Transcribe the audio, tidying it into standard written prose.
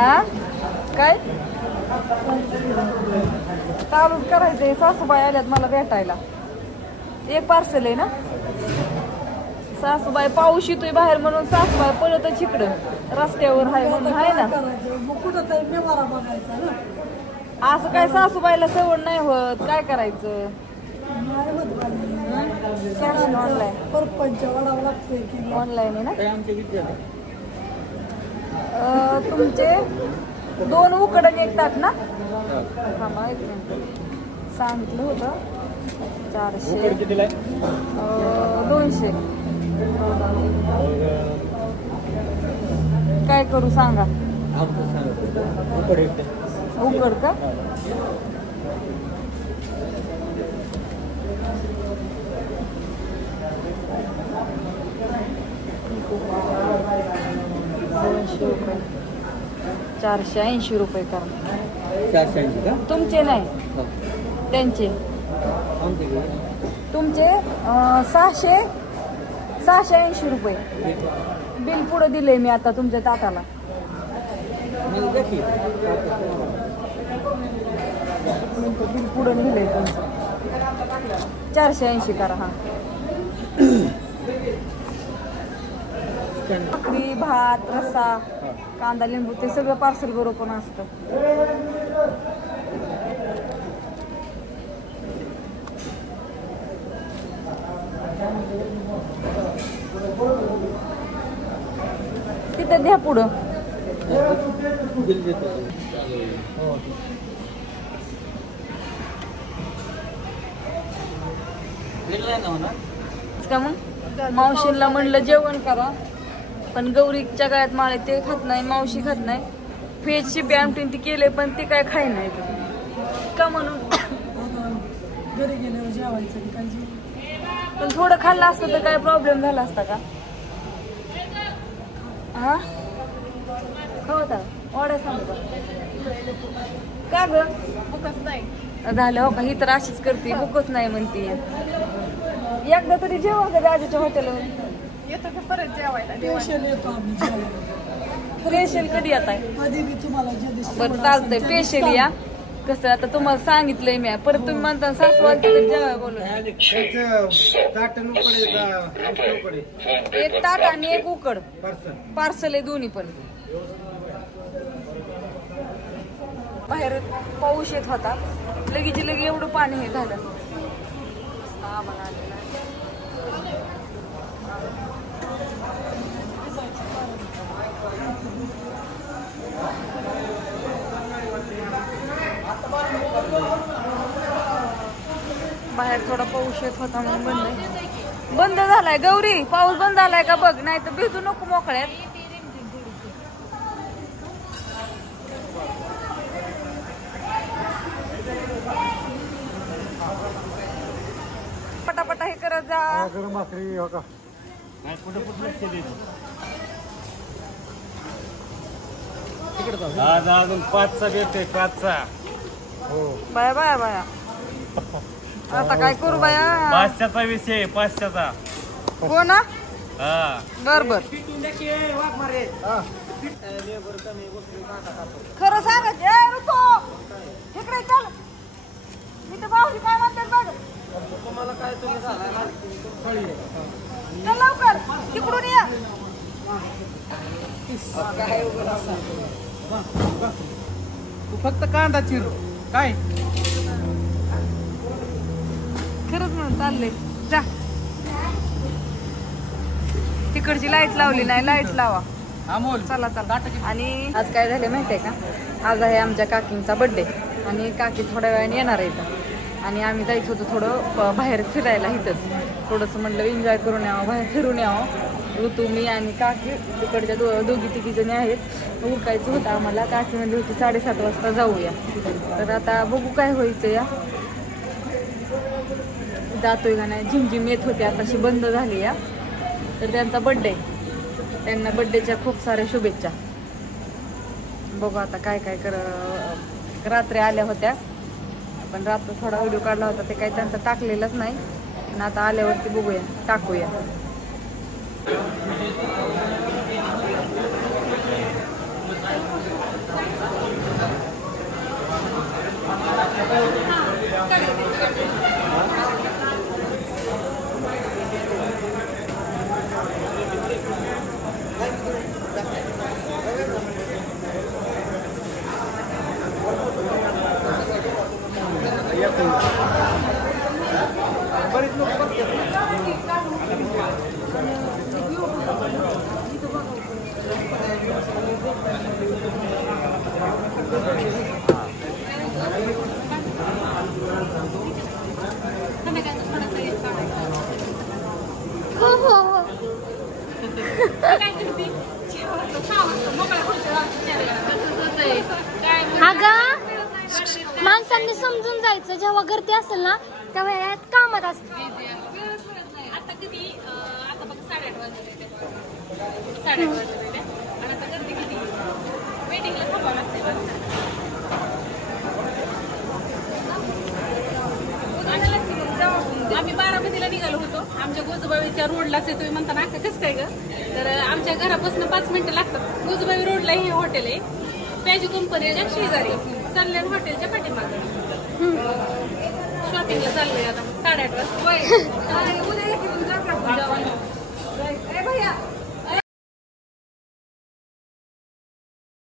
हा काय चालूच करायचंय. सासूबाई आल्यात मला भेटायला. एक पार्सल आहे ना. सासूबाई पाऊस येतोय बाहेर म्हणून सासूबाई पळतच इकडं रस्त्यावर आहे म्हणून आहे ना. असं काय सासूबाईला सवड नाही होत. काय करायचं. ऑनलाईन आहे ना. तुमचे 2 उकडं निघतात ना. थांबा एक मिनिट. सांगितलं होतं 400 200. काय करू सांगा. उकड का. ₹200 ₹480 करा. 480 का. तुमचे नाही त्यांचे. तुमचे 680 बिल पुढे दिले मी आता तुमच्या ताटाला. बिल पुढे दिले तुमचं. 480 करा. हा भाकरी भात रस्सा कांदा लिंबू ते सगळं पार्सल बरोबर पण असतं. तिथं द्या पुढं. का मग मावशींना म्हणलं जेवण करा पण गौरीच्या गळ्यात माळे ते खात नाही. मावशी खात नाही. फेज शिपी आमटीन ती केले पण ती काय खाय नाही का म्हणून घरी गेल्यावर जेवायचं. पण थोडं खाल्लं असतं तर काय प्रॉब्लेम झाला असता का. हा खावता ऑर्डर सांगू का ग. बुकच नाही झालं हो का. ही तर अशीच करते. बुकच नाही म्हणते. एकदा तरी जेवण का राजाच्या हॉटेलवर येतो का परत जेवायला. स्पेशल कधी येत आहे. बरं चालतंय. स्पेशल या. कसं आता तुम्हाला सांगितलंय मी. परत तुम्ही म्हणता सासू जेवाय बोलून. एक ताट आणि एक उकड पार्सल आहे दोन्ही पण. बाहेर पाऊस येत होता. लगेच एवढं पाणी हे झालं. बाहेर थोडा पाऊस येत होता म्हणून बंद झालाय. गौरी पाऊस बंद झालाय का बघ. नाही तर भिजू नको मोकळ्यात. पटापटा हे करत जा. अजून 5चा भेटते 5चा. बाया बाया बाया. आता काय करू बाया. 500चा विषय 500चा. हो ना. बर बर खरं सांगत. इकडे चल. मी तर भाऊजी काय म्हणतात बघ. तुम्हाला काय चल लवकर तिकडून या. तू फक्त कांदा चिर काय. खरंच म्हणून चाललंय. जा. तिकडची लाईट लावली नाही. लाईट लावा. चला चला. आणि आज काय झालं माहितीये का. आज आहे आमच्या काकींचा बर्थडे आणि काकी थोड्या वेळाने येणार आहेत. आणि आम्ही जायचं होतं थोडं बाहेर फिरायला. इथंच थोडंसं म्हणलं एन्जॉय करून यावं. बाहेर फिरून यावं. ऋतू मी आणि काकी तिकडच्या दोघी तिघी जणी आहेत. उरकायचं होतं आम्हाला. काकी म्हणली होती 7:30 वाजता जाऊया. तर आता बघू काय व्हायचं या. जातोय का नाही. झिमझिम येत होती आताशी बंद झाली या. तर त्यांचा बर्थडे. त्यांना बर्थडेच्या खूप साऱ्या शुभेच्छा. बघू आता काय काय रात्री आल्या होत्या पण रात्र थोडा व्हिडिओ काढला होता. ते काही त्यांचा टाकलेलाच नाही. पण आता आल्यावरती बघूया टाकूया. अगं माणसांनी समजून जायचं जेव्हा गर्दी असेल ना तेव्हा यात कामात असते. आता किती आता बघ 8:30 वाजले 8:30 वाजले आणि आता गर्दी किती वेटिंगला थांबावं लागते. आम्ही बारामतीला निघालो होतो. आमच्या गोजबाईच्या रोडलाच आहे. तुम्ही म्हणता ना कसं काय ग, तर आमच्या घरापासून 5 मिनिटं लागतात. गोजबाई रोडला हे हॉटेल आहे, पॅजू कंपनीच्या शेजारी सनलँड हॉटेलच्या पाठीमागे. शॉपिंगला चाललोय आता 8:30 वाजता.